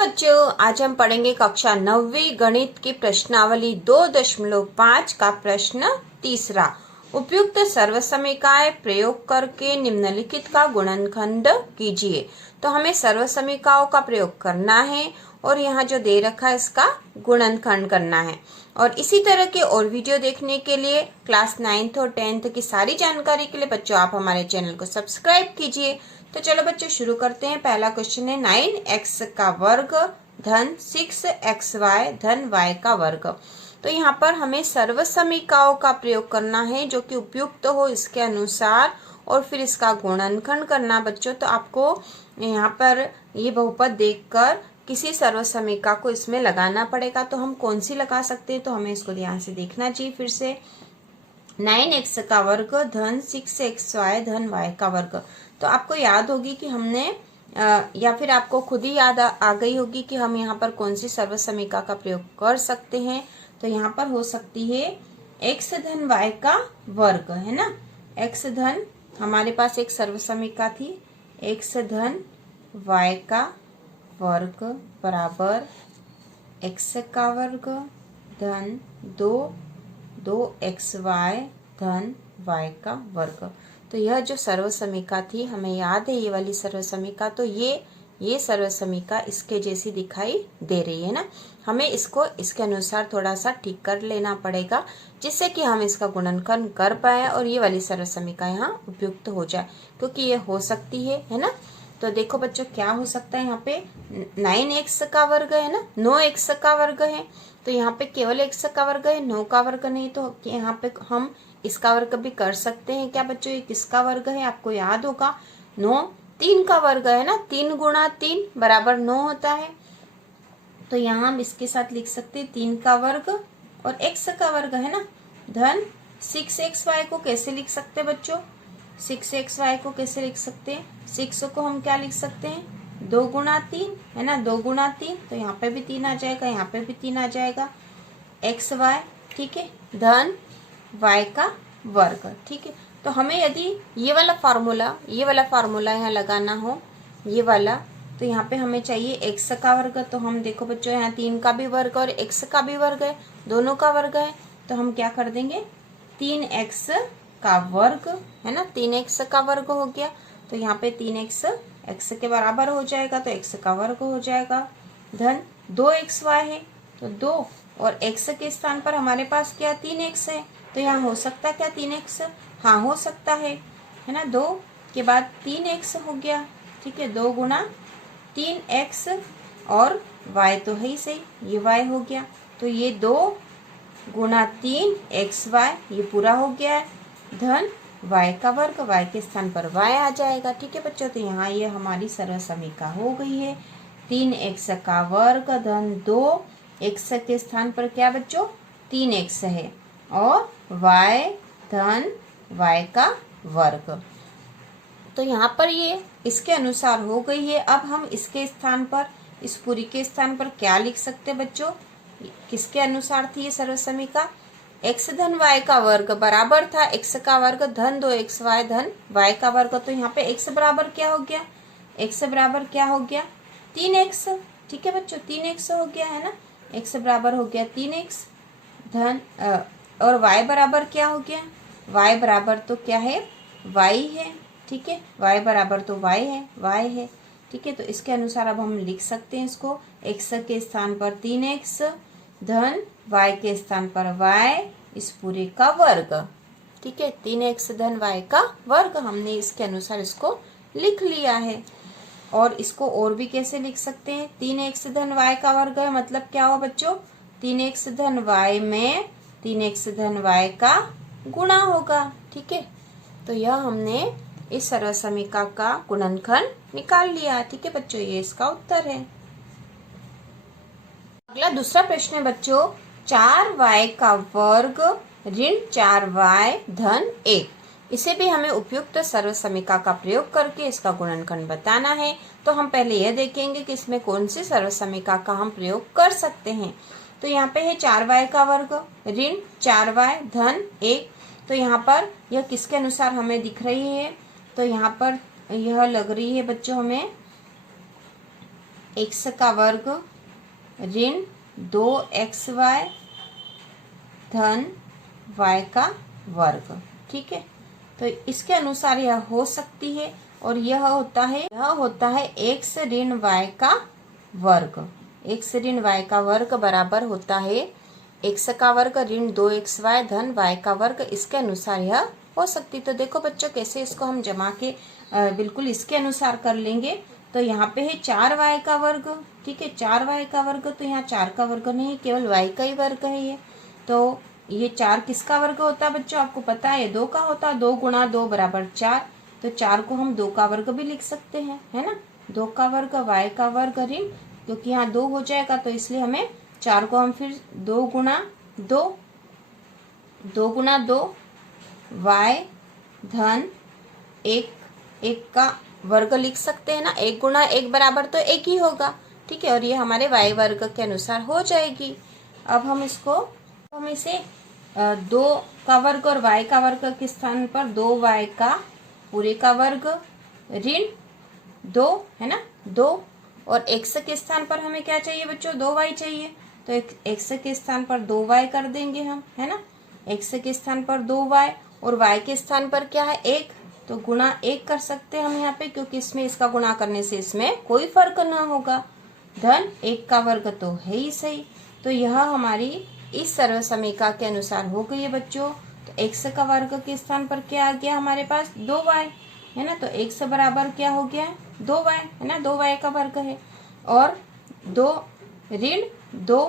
बच्चों, आज हम पढ़ेंगे कक्षा 9वीं गणित की प्रश्नावली 2.5 का प्रश्न तीसरा। उपयुक्त सर्वसमीकाएं प्रयोग करके निम्नलिखित का गुणनखंड कीजिए। तो हमें सर्वसमीकाओं का प्रयोग करना है और यहाँ जो दे रखा है इसका गुणनखंड करना है। और इसी तरह के और वीडियो देखने के लिए क्लास 9th और 10th की सारी जानकारी के लिए बच्चों आप हमारे चैनल को सब्सक्राइब कीजिए। तो चलो बच्चों शुरू करते हैं। पहला क्वेश्चन है 9x का वर्ग धन 6xy धन y का वर्ग। तो यहाँ पर हमें सर्वसमीकाओं का प्रयोग करना है जो कि उपयुक्त हो इसके अनुसार और फिर इसका गुणनखंड करना बच्चों। तो आपको यहाँ पर ये बहुपद देखकर किसी सर्वसमीका को इसमें लगाना पड़ेगा। तो हम कौन सी लगा सकते हैं, तो हमें इसको ध्यान से देखना चाहिए। फिर से 9x का वर्ग धन 6xy धन y का वर्ग। तो आपको याद होगी कि हमने या फिर आपको खुद ही याद आ गई होगी कि हम यहाँ पर कौन सी सर्वसमीका का प्रयोग कर सकते हैं। तो यहाँ पर हो सकती है x धन y का वर्ग, है ना। x धन हमारे पास एक सर्वसमीका थी, x धन y का वर्ग बराबर x का वर्ग धन 2xy धन y का वर्ग। तो यह जो सर्वसमीका थी हमें याद है, ये वाली सर्वसमीका। तो ये सर्वसमीका इसके जैसी दिखाई दे रही है ना। हमें इसको इसके अनुसार थोड़ा सा ठीक कर लेना पड़ेगा जिससे कि हम इसका गुणनखंड कर पाए और ये वाली सर्वसमीका यहाँ उपयुक्त हो जाए, क्योंकि ये हो सकती है ना। तो देखो बच्चों क्या हो सकता है, यहाँ पे 9x का वर्ग है ना, 9x का वर्ग है। तो यहाँ पे केवल x का वर्ग है, 9 का वर्ग नहीं। तो यहाँ पे हम इसका वर्ग भी कर सकते हैं क्या बच्चों। ये किसका वर्ग है आपको याद होगा, 9 3 का वर्ग है ना। 3 गुणा 3 बराबर 9 होता है। तो यहाँ हम इसके साथ लिख सकते हैं 3 का वर्ग और x का वर्ग है ना धन 6xy को कैसे लिख सकते हैं बच्चों, 6xy को कैसे लिख सकते हैं। 6 को हम क्या लिख सकते हैं, 2 गुणा 3 है ना, 2 गुणा 3। तो यहाँ पे भी 3 आ जाएगा, यहाँ पे भी 3 आ जाएगा, xy ठीक है धन y का वर्ग। ठीक है, तो हमें यदि ये वाला फार्मूला यहाँ लगाना हो, ये वाला, तो यहाँ पे हमें चाहिए x का वर्ग। तो हम देखो बच्चों यहाँ 3 का भी वर्ग और x का भी वर्ग है, दोनों का वर्ग है। तो हम क्या कर देंगे, 3x का वर्ग है ना, 3x का वर्ग हो गया। तो यहाँ पे 3x x के बराबर हो जाएगा, तो x का वर्ग हो जाएगा धन 2xy है। तो 2 और x के स्थान पर हमारे पास क्या 3x है। तो यहाँ हो सकता क्या 3x, हाँ हो सकता है ना। 2 के बाद 3x हो गया, ठीक है, 2 गुणा 3x और y तो है ही सही, ये y हो गया। तो ये 2 गुणा 3xy ये पूरा हो गया है धन y का वर्ग, y के स्थान पर y आ जाएगा। ठीक है बच्चों, तो यहाँ ये हमारी सर्वसमीका हो गई है। 3x का वर्ग धन 2x के स्थान पर क्या बच्चों 3x है और y धन y का वर्ग। तो यहाँ पर ये इसके अनुसार हो गई है। अब हम इसके स्थान पर, इस पूरी के स्थान पर क्या लिख सकते हैं बच्चों, किसके अनुसार थी ये सर्वसमीका, x धन y का वर्ग बराबर था x का वर्ग धन 2xy धन y का वर्ग। तो यहाँ पे x बराबर क्या हो गया, x बराबर क्या हो गया 3x। ठीक है बच्चों, 3x हो गया है ना, x बराबर हो गया 3x धन और y बराबर क्या हो गया, y बराबर तो क्या है y है। ठीक है, y बराबर तो y है। ठीक है, तो इसके अनुसार अब हम लिख सकते हैं इसको, x के स्थान पर 3x धन y के स्थान पर y इस पूरे का वर्ग। ठीक है, 3x धन y का वर्ग हमने इसके अनुसार इसको लिख लिया है। और इसको और भी कैसे लिख सकते हैं, 3x धन y का वर्ग है, मतलब क्या हुआ बच्चों, 3x धन y में 3x धन y का गुणा होगा। ठीक है, तो यह हमने इस सर्वसमीका का गुणनखंड निकाल लिया। ठीक है बच्चों, ये इसका उत्तर है। अगला दूसरा प्रश्न है बच्चों, 4y का वर्ग ऋण 4y धन 1। इसे भी हमें उपयुक्त सर्वसमीका का प्रयोग करके इसका गुणनखंड बताना है। तो हम पहले यह देखेंगे कि इसमें कौन सी सर्वसमीका का हम प्रयोग कर सकते हैं। तो यहाँ पे है 4y का वर्ग ऋण 4y धन 1। तो यहाँ पर यह किसके अनुसार हमें दिख रही है, तो यहाँ पर यह लग रही है बच्चों हमें x का वर्ग ऋण 2xy धन y का वर्ग। ठीक है, तो इसके अनुसार यह हो सकती है और यह होता है x ऋण y का वर्ग। x ऋण y का वर्ग बराबर होता है x का वर्ग ऋण 2xy धन y का वर्ग। इसके अनुसार यह हो सकती। तो देखो बच्चों कैसे इसको हम जमा के बिल्कुल इसके अनुसार कर लेंगे। तो यहाँ पे है 4y का वर्ग। ठीक है, 4y का वर्ग, तो यहाँ 4 का वर्ग नहीं, केवल y का ही वर्ग है ये। तो ये 4 किसका वर्ग होता है बच्चों, आपको पता है 2 का होता है। 2 गुणा 2 बराबर 4, तो 4 को हम 2 का वर्ग भी लिख सकते हैं, है ना। 2 का वर्ग y का वर्ग ऋण, क्योंकि यहाँ 2 हो जाएगा तो इसलिए हमें 4 को हम फिर 2 गुणा 2 y धन 1 का वर्ग लिख सकते हैं ना। 1 गुणा 1 बराबर तो 1 ही होगा। ठीक है, और ये हमारे y वर्ग के अनुसार हो जाएगी। अब हम इसे 2 का वर्ग और y का वर्ग के स्थान पर 2y का पूरे का वर्ग ऋण 2, है ना, 2, और x के स्थान पर हमें क्या चाहिए बच्चों, 2y चाहिए। तो x के स्थान पर 2y कर देंगे हम, है ना। x के स्थान पर 2y और y के स्थान पर क्या है 1, तो गुणा 1 कर सकते हैं हम यहाँ पे, क्योंकि इसमें इसका गुणा करने से इसमें कोई फर्क ना होगा। धन 1 का वर्ग तो है ही सही। तो यह हमारी इस सर्व समीकरण के अनुसार हो गई है बच्चों। तो x का वर्ग के स्थान पर क्या आ गया हमारे पास 2y, है ना। तो x बराबर क्या हो गया 2y, है ना, 2y का वर्ग है। और 2 ऋण 2,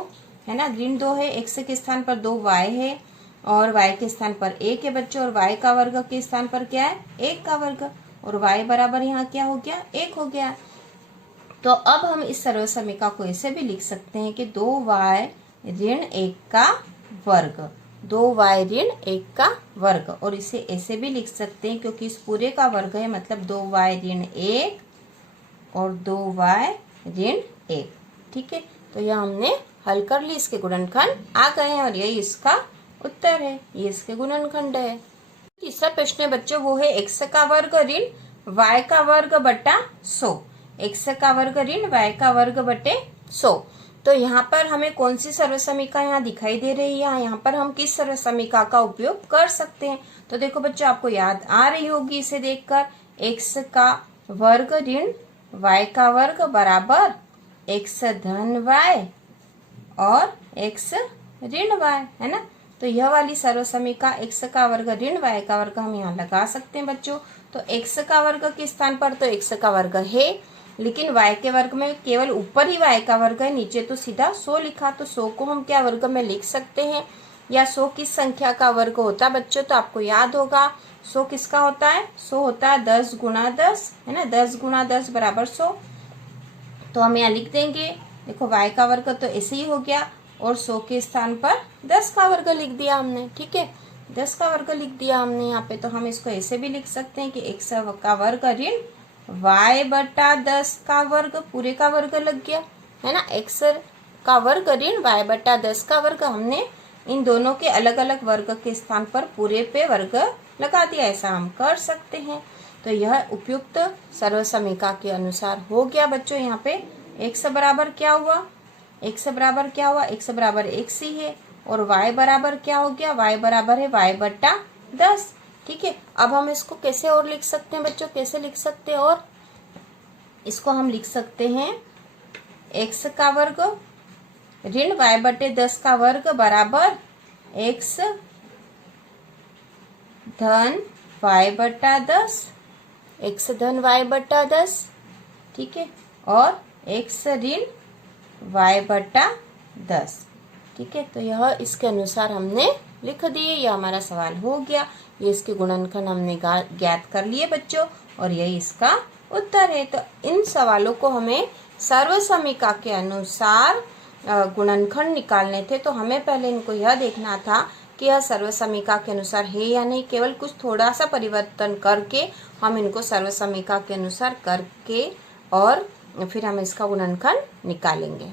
है ना, ऋण 2 है। x के स्थान पर 2y है और y के स्थान पर 1 है बच्चों, और y का वर्ग के स्थान पर क्या है 1 का वर्ग, और y बराबर यहाँ क्या हो गया 1 हो गया। तो अब हम इस सर्व समीकरण को ऐसे भी लिख सकते हैं कि 2y ऋण 1 का वर्ग, 2y ऋण 1 का वर्ग, और इसे ऐसे भी लिख सकते हैं क्योंकि इस पूरे का वर्ग है, मतलब 2y ऋण 1 और 2y ऋण 1। ठीक है, तो यह हमने हल कर ली, इसके गुणनखंड आ गए हैं और यही इसका उत्तर है, ये इसके गुणनखंड है। तीसरा प्रश्न है बच्चों, वो है x का वर्ग ऋण y का वर्ग बटा 100। x का वर्ग ऋण y का वर्ग बटे 100। तो यहाँ पर हमें कौन सी सर्व समीकरण यहाँ दिखाई दे रही है, यहाँ पर हम किस सर्व समीकरण का उपयोग कर सकते हैं। तो देखो बच्चों, आपको याद आ रही होगी इसे देखकर, x का वर्ग ऋण y का वर्ग बराबर x धन y और x ऋण y, है ना। तो यह वाली सर्व समीकरण x का वर्ग ऋण y का वर्ग हम यहाँ लगा सकते हैं बच्चों। तो x का वर्ग के स्थान पर तो x का वर्ग है, लेकिन y के वर्ग में केवल ऊपर ही y का वर्ग है, नीचे तो सीधा 100 लिखा। तो 100 को हम क्या वर्ग में लिख सकते हैं, या 100 किस संख्या का वर्ग होता है बच्चों, तो आपको याद होगा 100 किसका होता है, 100 होता है 10 गुणा 10, है ना, 10 गुणा 10 बराबर 100। तो हम यहाँ लिख देंगे, देखो y का वर्ग तो ऐसे ही हो गया और 100 के स्थान पर 10 का वर्ग लिख दिया हमने। ठीक है, 10 का वर्ग लिख दिया हमने यहाँ पे। तो हम इसको ऐसे भी लिख सकते हैं कि x का वर्ग ऋण y बटा 10 का वर्ग पूरे का वर्ग लग गया, है ना। x का वर्ग ऋण y बटा 10 का वर्ग, हमने इन दोनों के अलग अलग वर्ग के स्थान पर पूरे पे वर्ग लगा दिया, ऐसा हम कर सकते हैं। तो यह उपयुक्त सर्व समीकरण के अनुसार हो गया बच्चों। यहाँ पे x बराबर क्या हुआ, x बराबर क्या हुआ, x बराबर x ही है, और y बराबर क्या हो गया, y बराबर है y बटा 10। ठीक है, अब हम इसको कैसे और लिख सकते हैं बच्चों, कैसे लिख सकते हैं, और इसको हम लिख सकते हैं x का वर्ग ऋण y बटे 10 का वर्ग बराबर x धन y बटा 10, x धन y बटा 10। ठीक है, और x ऋण y बटा 10। ठीक है, तो यह इसके अनुसार हमने लिख दिए, यह हमारा सवाल हो गया। ये इसके गुणनखंड हमने ज्ञात कर लिए बच्चों, और यही इसका उत्तर है। तो इन सवालों को हमें सर्व समीकरण के अनुसार गुणनखंड निकालने थे। तो हमें पहले इनको यह देखना था कि यह सर्व समीकरण के अनुसार है या नहीं। केवल कुछ थोड़ा सा परिवर्तन करके हम इनको सर्व समीकरण के अनुसार करके और फिर हम इसका गुणनखंड निकालेंगे।